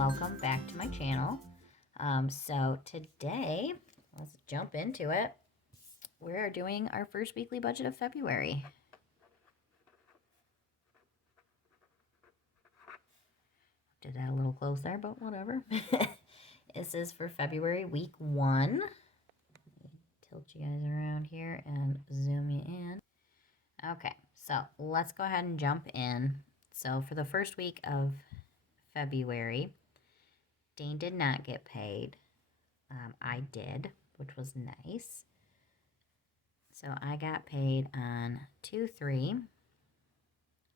welcome back to my channel. So today, let's jump into it. We're doing our first weekly budget of February. Did that a little close there, but whatever. This is for February week 1. Tilt you guys around here and zoom you in. Okay, so let's go ahead and jump in. So for the first week of February, Dane did not get paid. I did, which was nice. So I got paid on 2/3.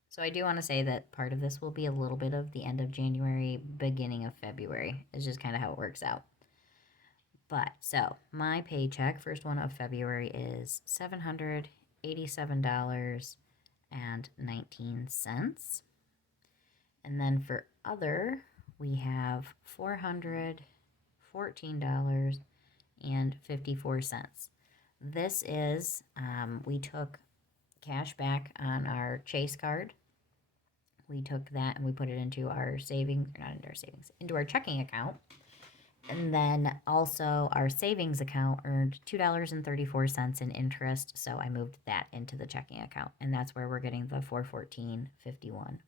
So I do want to say that part of this will be a little bit of the end of January, beginning of February. It's just kind of how it works out. But so my paycheck, first one of February, is $787.19. And then for other, we have $414.54. This is, we took cash back on our Chase card. We took that and we put it into our savings, or not into our savings, into our checking account. And then also our savings account earned $2.34 in interest, so I moved that into the checking account. And that's where we're getting the $414.51,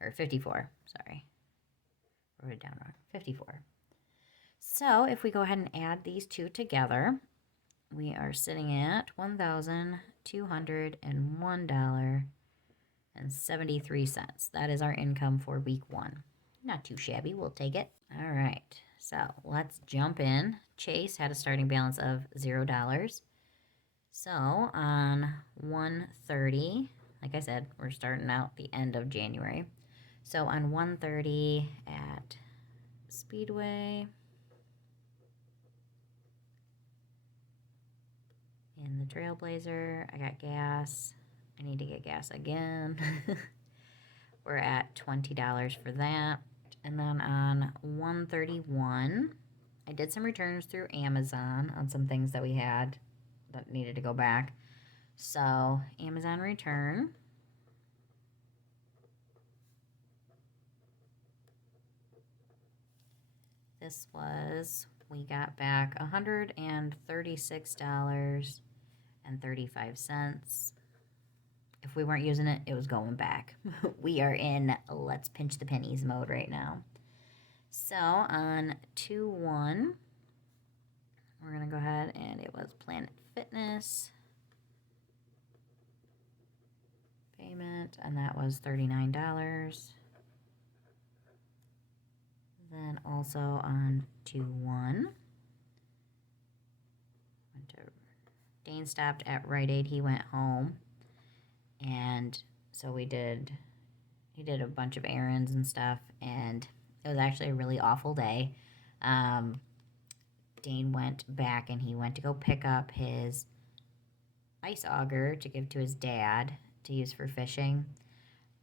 or 54, sorry. Wrote it down wrong, 54. So if we go ahead and add these two together, we are sitting at $1,201.73. That is our income for week 1. Not too shabby, we'll take it. All right, so let's jump in. Chase had a starting balance of $0. So on 1/30, like I said, we're starting out the end of January. So on 1/30 at Speedway, in the Trailblazer, I got gas. I need to get gas again. We're at $20 for that. And then on 1/31, I did some returns through Amazon on some things that we had that needed to go back. So Amazon return. This was, we got back $136.35. If we weren't using it, it was going back. We are in let's pinch the pennies mode right now. So on 2/1, we're going to go ahead, and it was Planet Fitness payment, and that was $39. Then also on 2/1, Dane stopped at Rite Aid. He went home, and so he did a bunch of errands and stuff, and it was actually a really awful day. Dane went back and he went to go pick up his ice auger to give to his dad to use for fishing,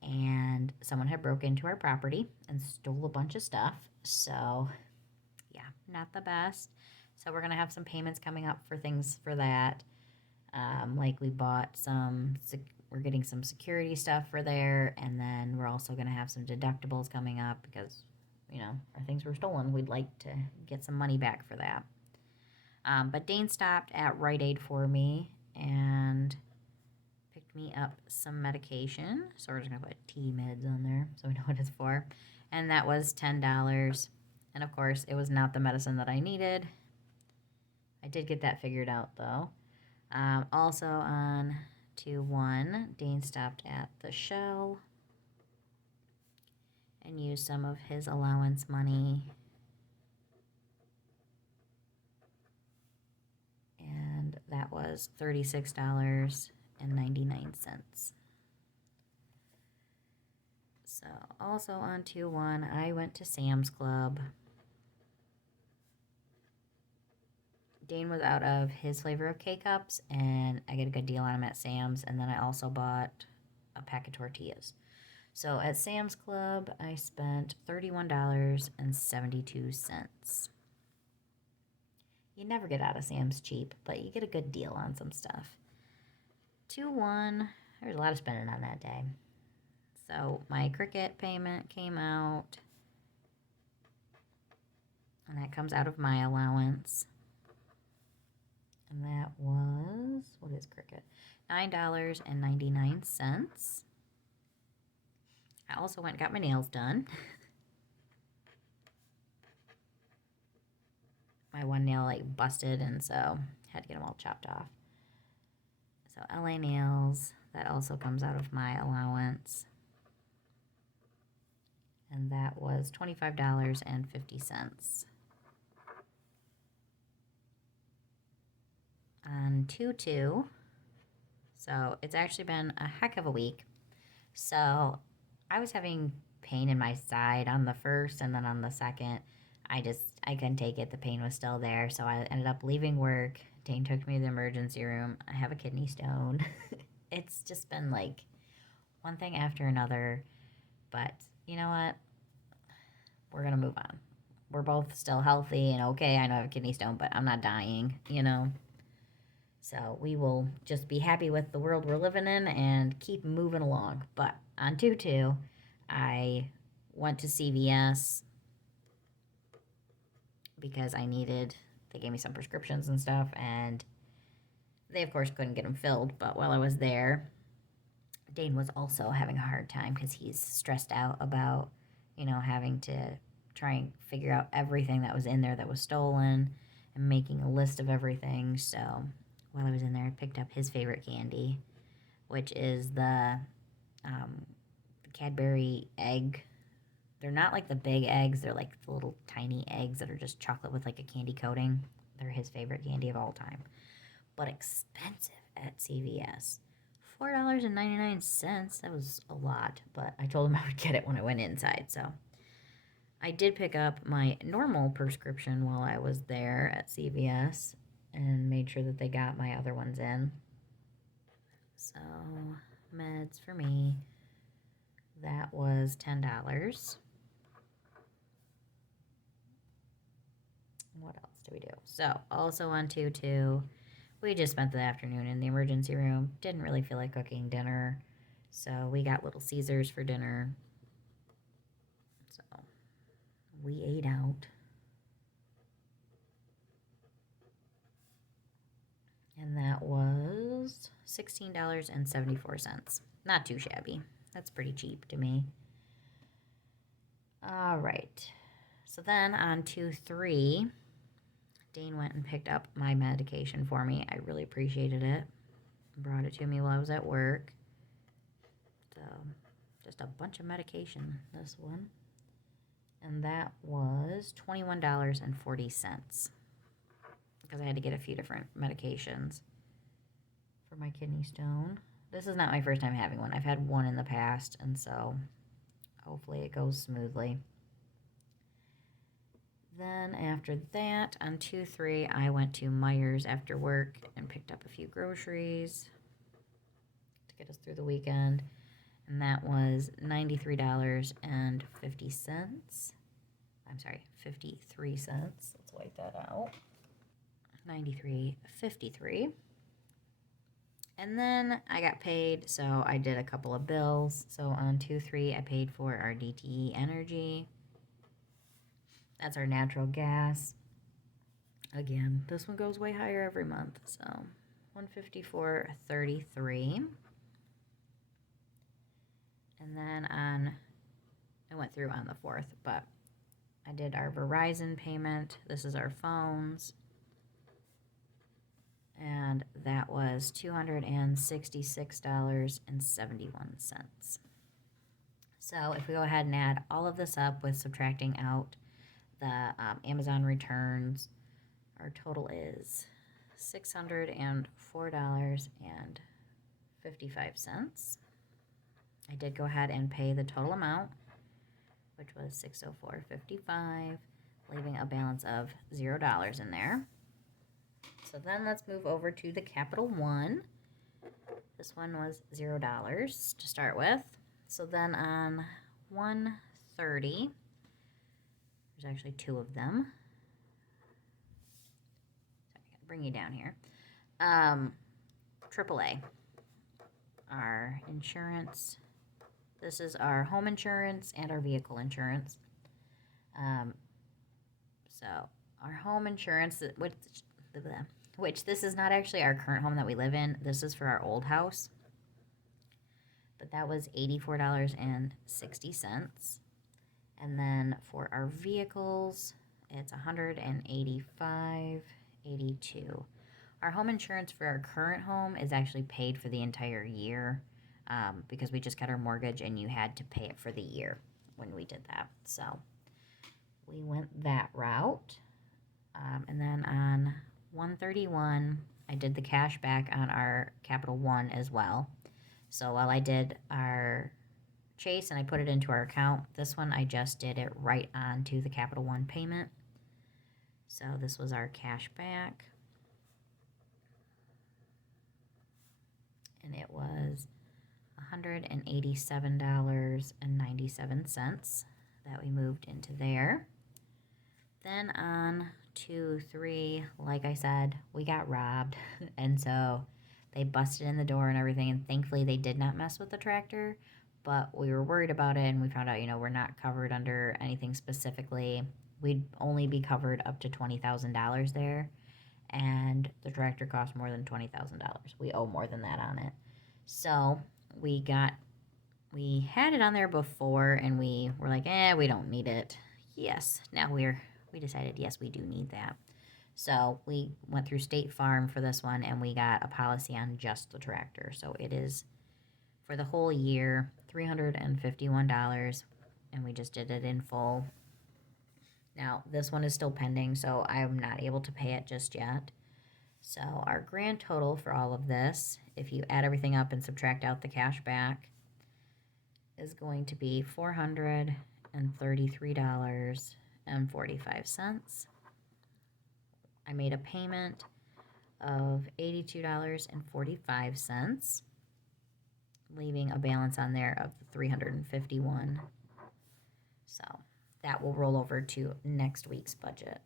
and someone had broke into our property and stole a bunch of stuff. So yeah, not the best. So we're gonna have some payments coming up for things for that. Like we bought we're getting some security stuff for there, and then we're also gonna have some deductibles coming up because, you know, our things were stolen. We'd like to get some money back for that. But Dane stopped at Rite Aid for me and picked me up some medication. So we're just gonna put T-Meds on there so we know what it's for. And that was $10. And of course, it was not the medicine that I needed. I did get that figured out though. Also on 2/1, Dane stopped at the Shell and used some of his allowance money. And that was $36.99. So also on 2/1, I went to Sam's Club. Dane was out of his flavor of K-Cups, and I get a good deal on them at Sam's, and then I also bought a pack of tortillas. So at Sam's Club, I spent $31.72. You never get out of Sam's cheap, but you get a good deal on some stuff. 2/1, there was a lot of spending on that day. So my Cricket payment came out. And that comes out of my allowance. And that was, what is Cricut? $9.99. I also went and got my nails done. My one nail like busted, and so had to get them all chopped off. So LA Nails, that also comes out of my allowance. And that was $25.50. On 2/2, so it's actually been a heck of a week. So I was having pain in my side on the first, and then on the second, I couldn't take it. The pain was still there, so I ended up leaving work. Dane took me to the emergency room. I have a kidney stone. It's just been like one thing after another, but you know what? We're gonna move on. We're both still healthy and okay. I know I have a kidney stone, but I'm not dying, you know? So we will just be happy with the world we're living in and keep moving along. But on 2/2, I went to CVS because they gave me some prescriptions and stuff, and they, of course, couldn't get them filled. But while I was there, Dane was also having a hard time because he's stressed out about, having to try and figure out everything that was in there that was stolen and making a list of everything. So while I was in there, I picked up his favorite candy, which is the Cadbury egg. They're not like the big eggs. They're like the little tiny eggs that are just chocolate with like a candy coating. They're his favorite candy of all time. But expensive at CVS. $4.99. That was a lot, but I told him I would get it when I went inside. So I did pick up my normal prescription while I was there at CVS and made sure that they got my other ones in. So, meds for me, that was $10. What else do we do? So, also on 2/2, we just spent the afternoon in the emergency room. Didn't really feel like cooking dinner, so we got Little Caesars for dinner. So, we ate out. And that was $16.74. Not too shabby. That's pretty cheap to me. All right. So then on 2/3, Dane went and picked up my medication for me. I really appreciated it. Brought it to me while I was at work. So just a bunch of medication, this one. And that was $21.40. Because I had to get a few different medications for my kidney stone. This is not my first time having one. I've had one in the past, and so hopefully it goes smoothly. Then after that, on 2/3, I went to Meijer's after work and picked up a few groceries to get us through the weekend. And that was $93.50. I'm sorry, 53 cents. Let's wipe that out. $93.53. And then I got paid, so I did a couple of bills. So on 2/3, I paid for our DTE Energy. That's our natural gas. Again, this one goes way higher every month. So $154.33. And then I went through on the 4th, but I did our Verizon payment. This is our phones. And that was $266.71. So if we go ahead and add all of this up with subtracting out the Amazon returns, our total is $604.55. I did go ahead and pay the total amount, which was $604.55, leaving a balance of $0 in there. So then let's move over to the Capital One. This one was $0 to start with. So then on 1/30, there's actually two of them. Sorry, I gotta bring you down here. AAA, our insurance. This is our home insurance and our vehicle insurance. So our home insurance, which this is not actually our current home that we live in. This is for our old house. But that was $84.60. And then for our vehicles, it's $185.82. Our home insurance for our current home is actually paid for the entire year, because we just got our mortgage and you had to pay it for the year when we did that. So we went that route. And then on 131, I did the cash back on our Capital One as well. So while I did our Chase and I put it into our account, this one I just did it right onto the Capital One payment. So this was our cash back. And it was $187.97 that we moved into there. Then on 2-3, like I said, we got robbed. And so they busted in the door and everything. And thankfully they did not mess with the tractor. But we were worried about it, and we found out, we're not covered under anything specifically. We'd only be covered up to $20,000 there. And the tractor cost more than $20,000. We owe more than that on it. So we had it on there before, and we were like, we don't need it. Yes, now we decided, yes, we do need that. So we went through State Farm for this one, and we got a policy on just the tractor. So it is, for the whole year, $351, and we just did it in full. Now, this one is still pending, so I'm not able to pay it just yet. So our grand total for all of this, if you add everything up and subtract out the cash back, is going to be $433.45. I made a payment of $82.45, leaving a balance on there of $351. So that will roll over to next week's budget.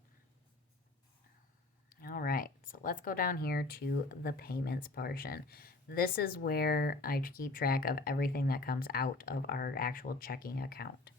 All right, so let's go down here to the payments portion. This is where I keep track of everything that comes out of our actual checking account.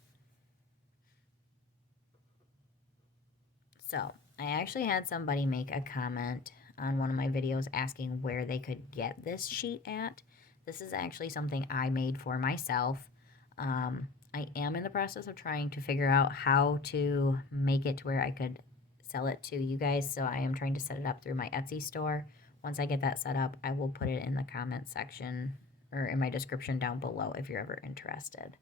So I actually had somebody make a comment on one of my videos asking where they could get this sheet at. This is actually something I made for myself. I am in the process of trying to figure out how to make it to where I could sell it to you guys. So I am trying to set it up through my Etsy store. Once I get that set up, I will put it in the comment section or in my description down below if you're ever interested.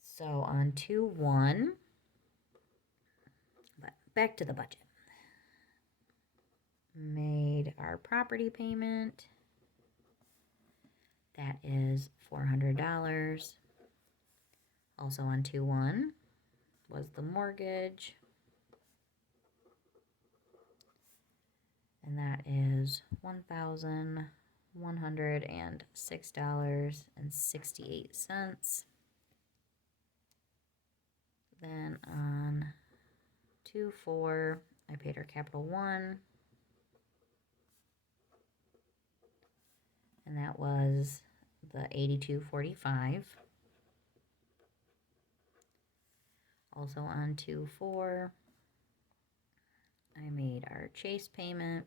So on to 1, but back to the budget. Made our property payment. That is $400. Also on 2-1 was the mortgage. And that is $1,106.68. Then on 2-4, I paid our Capital One. And that was the $82.45. Also on 2-4, I made our Chase payment,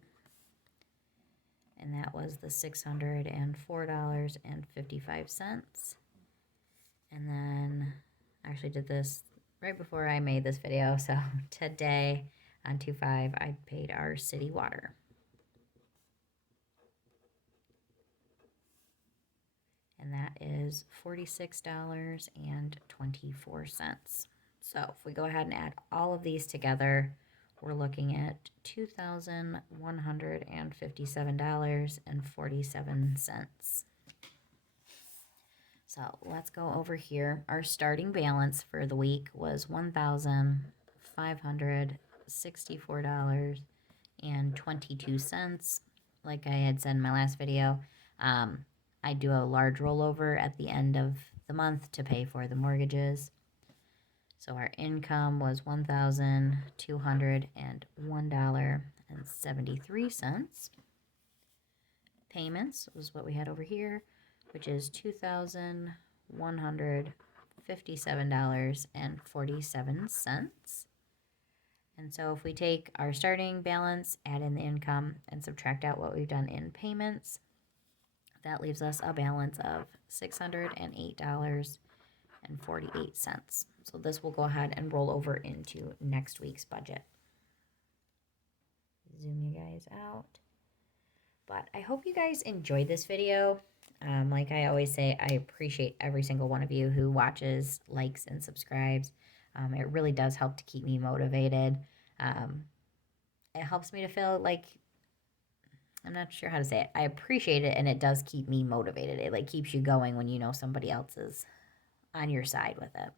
and that was the $604.55. And then I actually did this right before I made this video, so today on 2-5, I paid our city water. And that is $46.24. So if we go ahead and add all of these together, we're looking at $2,157.47. So let's go over here. Our starting balance for the week was $1,564.22. Like I had said in my last video, I do a large rollover at the end of the month to pay for the mortgages. So our income was $1,201.73. Payments was what we had over here, which is $2,157.47. And so if we take our starting balance, add in the income, and subtract out what we've done in payments, that leaves us a balance of $608.48. So this will go ahead and roll over into next week's budget. Zoom you guys out. But I hope you guys enjoyed this video. Like I always say, I appreciate every single one of you who watches, likes, and subscribes. It really does help to keep me motivated. It helps me to feel like, I'm not sure how to say it. I appreciate it, and it does keep me motivated. It like keeps you going when you know somebody else is on your side with it.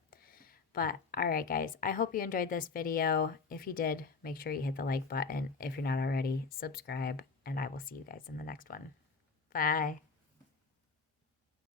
But all right, guys, I hope you enjoyed this video. If you did, make sure you hit the like button. If you're not already, subscribe, and I will see you guys in the next one. Bye.